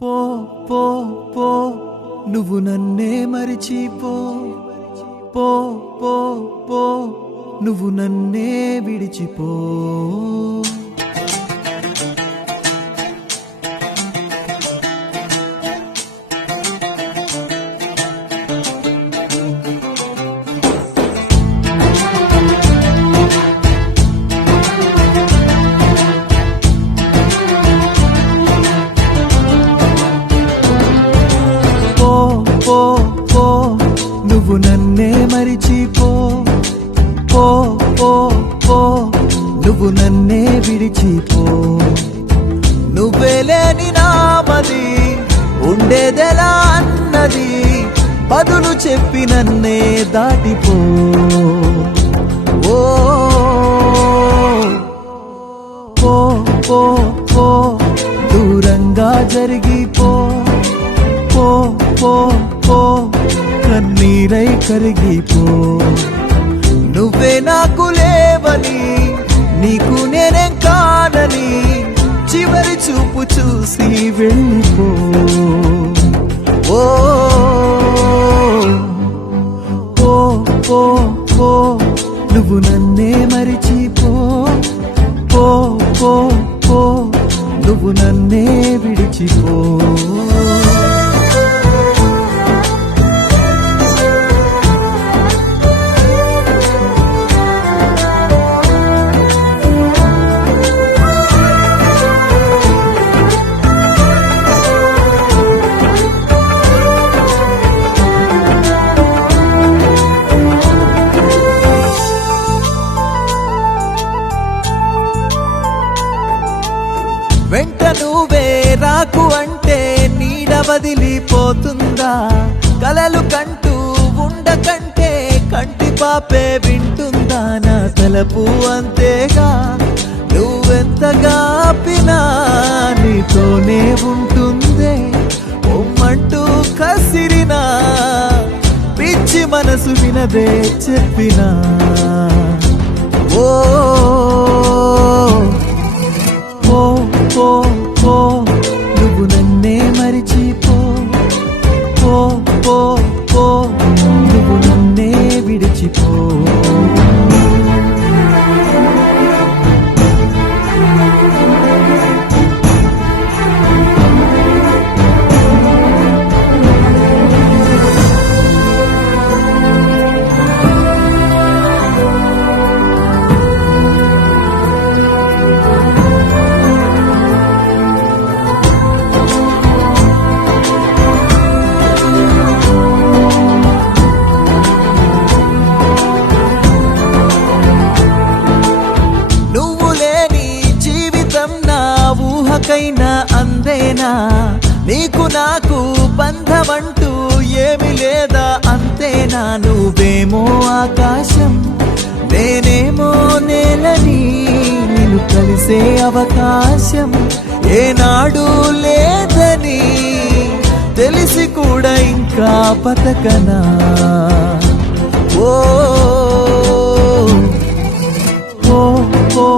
పో పో పో నువ్వు నన్నే మరిచిపో, పో పో పో నువ్వు నన్నే విడిచిపో. పో పో నువ్వు నన్నే మరిచిపో, పో పో పో నువ్వు నన్నే విడిచిపో. నువ్వే లేని నామది ఉండేదెలా అన్నది బదులు చెప్పి నన్నే దాటిపో. ఓ పో పో పో దూరంగా జరిగిపో, పో పో పో కన్నీరై కరిగిపో. నువ్వే నాకు లేవని నీకు నేనేం కానని చివరి చూపు చూసి వెళ్ళిపో. ఓ పో పో పో నువ్వు నన్నే మరిచిపో, పో పో పో నువ్వు నన్నే విడిచిపో. వెంట నువ్వే రాకు అంటే నీడ వదిలిపోతుందా? కలలు కంటూ ఉండకంటే కంటి పాపే వింటుందా? నా తలపు అంతేగా నువ్వెంతగా ఆపినా నీతోనే ఉంటుందే. ఒమ్మంటూ కసిరినా పిచ్చి మనసు వినదే చెప్పినా. ఓ పో పో పో నువ్వు నన్నే మరిచిపో, పో పో పో నువ్వు నన్నే విడిచిపో. ఊహకైనా అందేనా? నీకు నాకు బంధమంటూ ఏమి లేదా అంతేనా? నువ్వేమో ఆకాశం నేనేమో నేలని నిన్ను కలిసే అవకాశం ఏనాడు లేదని తెలిసి కూడా ఇంకా బతకనా? ఓ పో పో